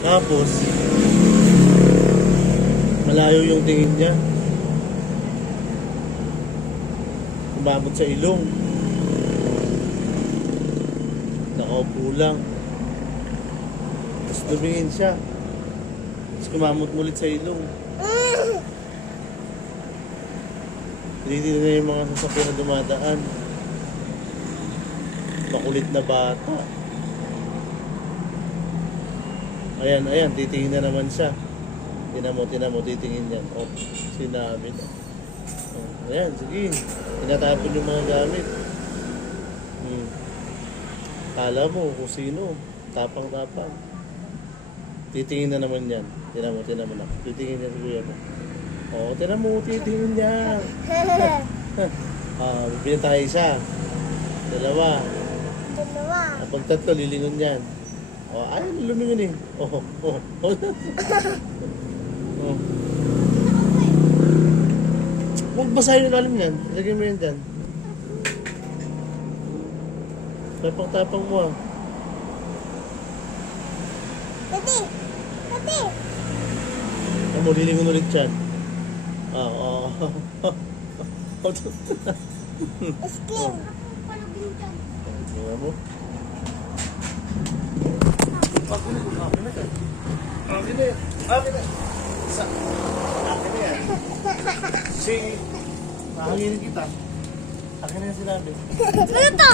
Tapos, malayo yung tingin niya. Umabot sa ilong. Nakaupo lang. Tapos lumingin siya. Tapos kumamot ulit sa ilong. Tinitingnan na yung mga sasakyan na dumadaan. Makulit na bata. Ayan, ayan, titingin na naman siya. Tinan mo, titingin yan. Oh, sinabi na. Oh, ayan, sige. Tinatapon yung mga gamit. Kala mo kung sino. Tapang-tapang. Titingin na naman yan. Tinan mo na. Titingin yan si kuya mo. Oh, tinan mo, titingin niya. Bibili tayo isa. Dalawa. Pag tatlo, lilingon yan. Oh, ayun, lumingon eh. Oh. Oh. Huwag basahin yung lalim yan. Ilagay mo yan dyan. Tapang-tapang mo ah. Tati! Ano mo, lilingon ulit yan. Skin! Tingnan mo. Akin na yan. Akin na yan. Si... Nakanginin kita. Akin na yan sinabi. Ano to?